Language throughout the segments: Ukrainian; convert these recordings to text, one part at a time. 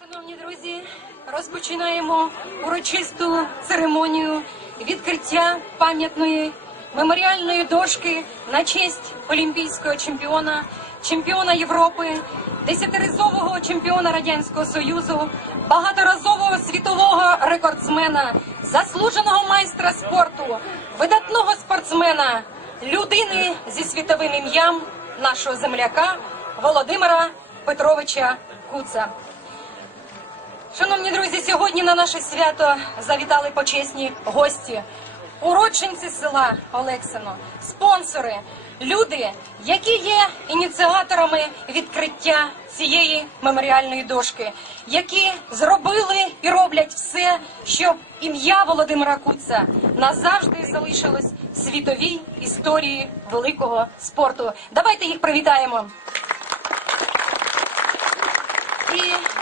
Шановні друзі, розпочинаємо урочисту церемонію відкриття пам'ятної меморіальної дошки на честь олімпійського чемпіона чемпіона Європи, десятиразового чемпіона Радянського Союзу, багаторазового світового рекордсмена, заслуженого майстра спорту, видатного спортсмена, людини зі світовим ім'ям нашого земляка Володимира Петровича Куца. Шановні друзі, сьогодні на наше свято завітали почесні гості, уродженці села Олексино, спонсори, люди, які є ініціаторами відкриття цієї меморіальної дошки, які зробили і роблять все, щоб ім'я Володимира Куца назавжди залишилось в світовій історії великого спорту. Давайте їх привітаємо. І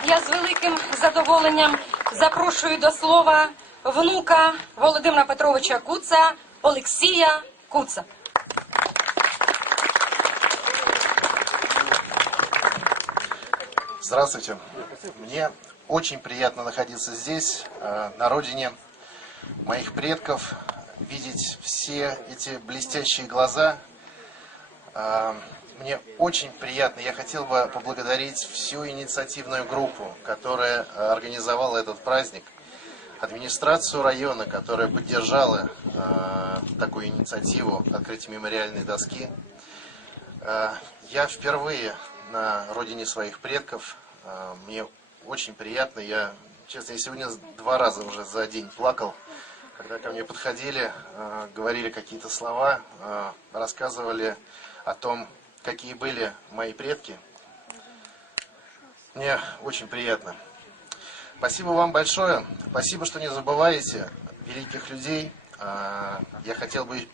я з великим задоволенням запрошую до слова внука Володимира Петровича Куца Олексія Куца. Здравствуйте. Мне очень приятно находиться здесь, э, на родине моих предков, видеть все эти блестящие глаза. Э, Мне очень приятно. Я хотел бы поблагодарить всю инициативную группу, которая э, организовала этот праздник, администрацию района, которая поддержала э, такую инициативу открытия мемориальной доски. Э, Я впервые на родине своих предков. Э, Мне очень приятно. Я, честно, я сегодня два раза уже за день плакал, когда ко мне подходили, э, говорили какие-то слова, э, рассказывали о том, какие были мои предки. Мне очень приятно. Спасибо вам большое. Спасибо, что не забываете великих людей. А, Я хотел бы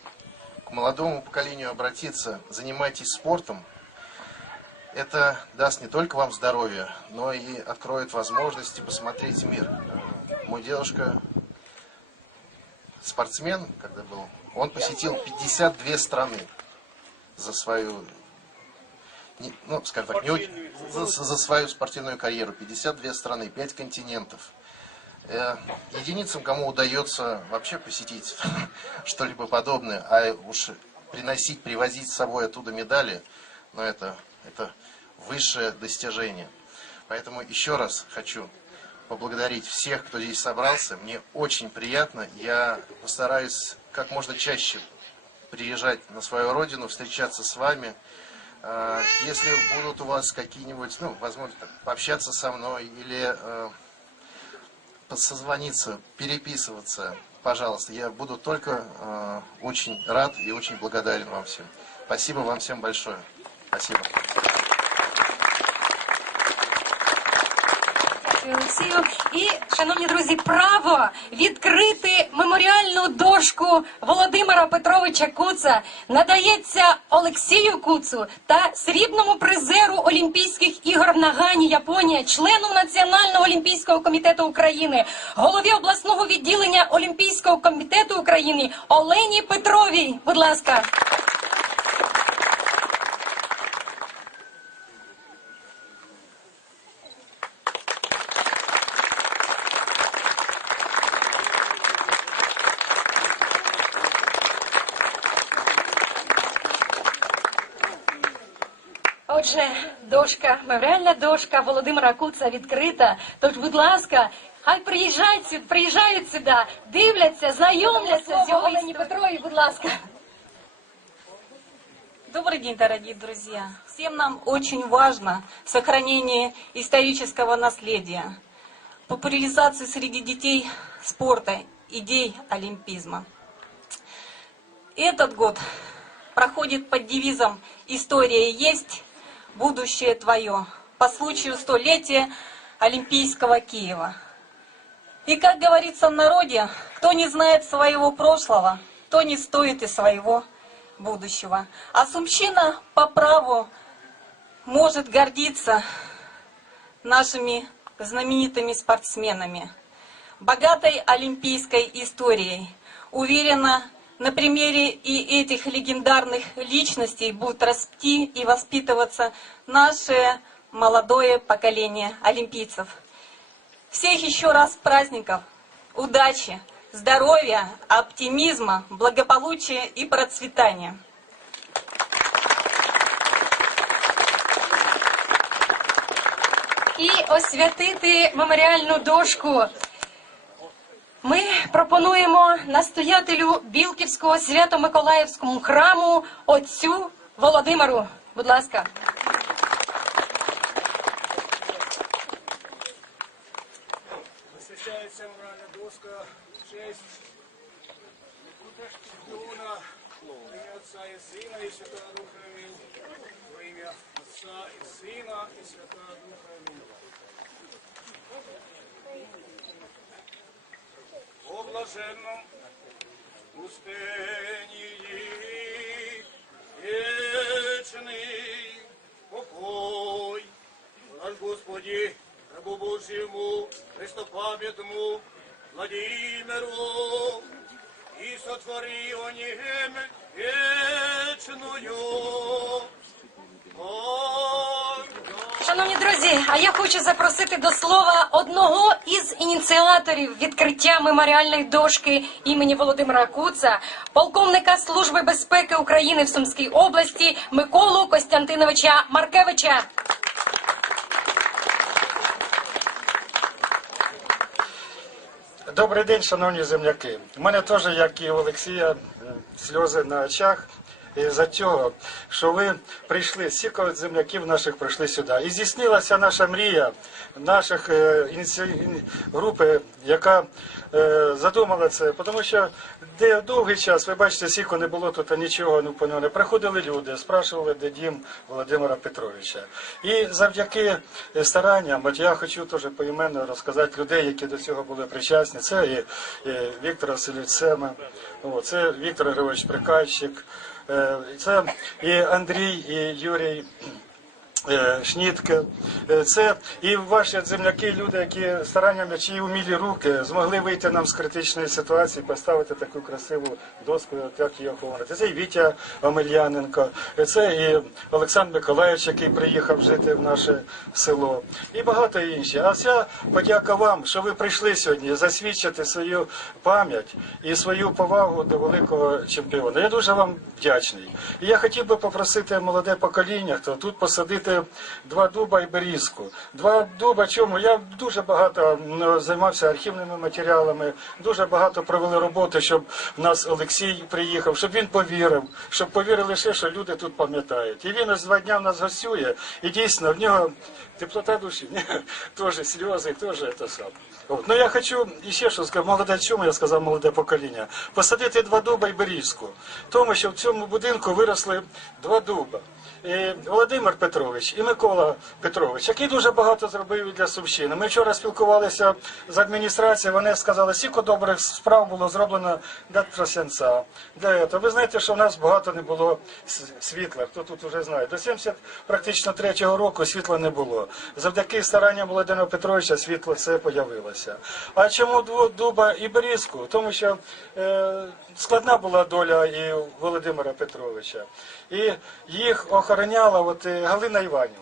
к молодому поколению обратиться. Занимайтесь спортом. Это даст не только вам здоровье, но и откроет возможности посмотреть мир. Мой дедушка спортсмен, когда был, он посетил 52 страны за свою, не- ну, скажем так, не очень- за, за свою спортивную карьеру. 52 страны, 5 континентов. Э, Единицам, кому удается вообще посетить что-либо подобное, а уж приносить, привозить с собой оттуда медали, ну это, это высшее достижение. Поэтому еще раз хочу поблагодарить всех, кто здесь собрался. Мне очень приятно. Я постараюсь как можно чаще приезжать на свою родину, встречаться с вами. Э, Если будут у вас какие-нибудь, ну, возможно, пообщаться со мной или э, созвониться, переписываться, пожалуйста, я буду только э, очень рад и очень благодарен вам всем. Спасибо вам всем большое. Спасибо. Олексію. І, шановні друзі, право відкрити меморіальну дошку Володимира Петровича Куца надається Олексію Куцу та срібному призеру Олімпійських ігор в Нагані, Японія, члену Національного олімпійського комітету України, голові обласного відділення Олімпійського комітету України Олені Петровій. Будь ласка. дошка, меморіальна дошка Володимира Куца відкрита. Тож, будь ласка, хай приїжджають сюди, приїжджають сюди, дивляться, знайомляться з його Олені Петрові, будь ласка. Добрый день, дорогие друзья! Всем нам очень важно сохранение исторического наследия, популяризация среди детей спорта, идей олимпизма. Этот год проходит под девизом «История есть, будущее твое» по случаю столетия Олимпийского Киева. И как говорится в народе, кто не знает своего прошлого, то не стоит и своего будущего. А Сумщина по праву может гордиться нашими знаменитыми спортсменами, богатой олимпийской историей. Уверена, на примере и этих легендарных личностей будет расти и воспитываться наше молодое поколение олимпийцев. Всех еще раз праздников, удачи, здоровья, оптимизма, благополучия и процветания. І освятити меморіальну дошку ми пропонуємо настоятелю Білківського свято-миколаївському храму отцю Володимиру. Будь ласка. Освящается мемориальная доска честь Дуна, в имя Отца и Сына и Святого Духа Аминь. Во имя Отца и Сына и Святого Духа Аминь. О блаженном успении вечный покой. Наш Господи, рабу Божьему, Христопамятному Владимиру, и сотвори о нем вечную. Шановні друзі, а я хочу запросити до слова ініціаторів відкриття меморіальної дошки імені Володимира Куца, полковника Служби безпеки України в Сумській області Миколу Костянтиновича Маркевича. Добрий день, шановні земляки. У мене теж, як і у Олексія, сльози на очах. І за цього, що ви прийшли, от земляків наших прийшли сюди. І здійснилася наша мрія наших е, групи, яка е, задумала це. Тому що довгий час, ви бачите, стільки не було тут нічого, ну поняли. Приходили люди, спрашували, де дім Володимира Петровича. І завдяки е, старанням, от я хочу теж поіменно розказати людей, які до цього були причасні. Це і, і Віктор Васильович Сема, це Віктор Григорович Прикальщик, це і Андрій, і Юрій. Е, Шнітка, Е, це і ваші земляки, люди, які стараннями чиї умілі руки змогли вийти нам з критичної ситуації, поставити таку красиву доску, як її оформити. Це і Вітя Омельяненко, це і Олександр Миколаївич, який приїхав жити в наше село, і багато інші. А вся подяка вам, що ви прийшли сьогодні засвідчити свою пам'ять і свою повагу до великого чемпіона. Я дуже вам вдячний. І я хотів би попросити молоде покоління, хто тут посадити два дуба і берізку. Два дуба чому? Я дуже багато займався архівними матеріалами, дуже багато провели роботи, щоб в нас Олексій приїхав, щоб він повірив, щоб повірили ще, що люди тут пам'ятають. І він ось два дня в нас гостює, і дійсно в нього теплота душі, теж сльози, теж це саме. От. Ну я хочу ще що сказати, молоде чому я сказав молоде покоління. Посадити два дуба і берізку. Тому що в цьому будинку виросли два дуба. І Володимир Петрович і Микола Петрович, який дуже багато зробив для Сумщини. Ми вчора спілкувалися з адміністрацією, вони сказали, скільки добрих справ було зроблено для Тросянця. Для. Ви знаєте, що в нас багато не було світла, хто тут вже знає. До 70 практично третього року світла не було. Завдяки старанням Володимира Петровича світло все появилося. А чому дуба і берізку? Тому що е, складна була доля і Володимира Петровича. І їх охороняла от, е, Галина Іванівна.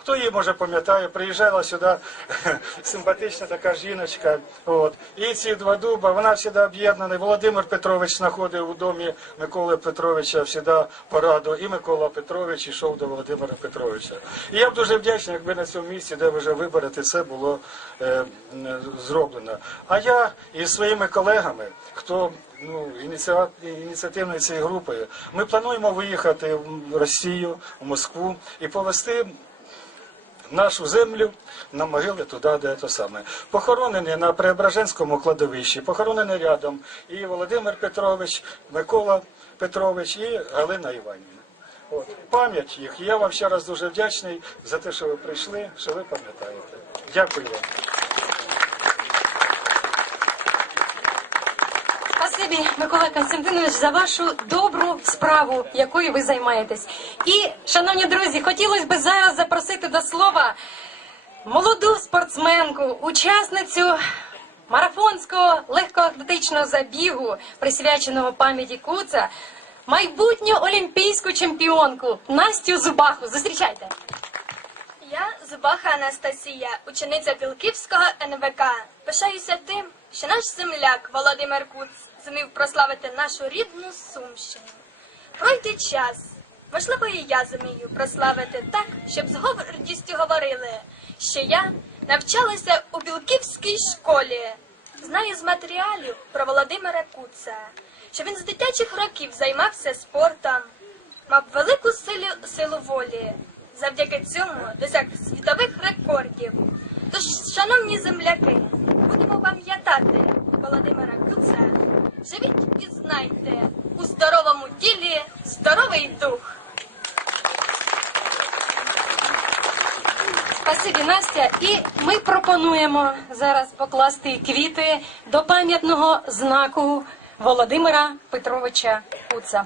Хто її може пам'ятає, приїжджала сюди симпатична така жіночка. От. І ці два дуба, вона завжди об'єднана. Володимир Петрович знаходив у домі Миколи Петровича завжди пораду. І Микола Петрович йшов до Володимира Петровича. І я б дуже вдячний, якби на цьому місці, де ви вже виберете, це було е, зроблено. А я із своїми колегами, хто ну, ініціа- ініціативною цією групою, ми плануємо виїхати в Росію, в Москву і повести нашу землю на могили туди, де це саме. Похоронені на Преображенському кладовищі, похоронені рядом і Володимир Петрович, Микола Петрович і Галина Іванівна. От. Пам'ять їх. Я вам ще раз дуже вдячний за те, що ви прийшли, що ви пам'ятаєте. Дякую вам. Спасибі, Микола Константинович, за вашу добру справу, якою ви займаєтесь. І, шановні друзі, хотілося б зараз запросити до слова молоду спортсменку, учасницю марафонського легкоатлетичного забігу, присвяченого пам'яті Куца, майбутню олімпійську чемпіонку Настю Зубаху. Зустрічайте. Я Зубаха Анастасія, учениця Білківського НВК. Пишаюся тим, що наш земляк Володимир Куц зумів прославити нашу рідну Сумщину. Пройде час, можливо, і я зумію прославити так, щоб з гордістю говорили, що я навчалася у Білківській школі. Знаю з матеріалів про Володимира Куца, що він з дитячих років займався спортом, мав велику силу, силу волі. Завдяки цьому досяг світових рекордів. Тож, шановні земляки, пропонуємо зараз покласти квіти до пам'ятного знаку Володимира Петровича Куца.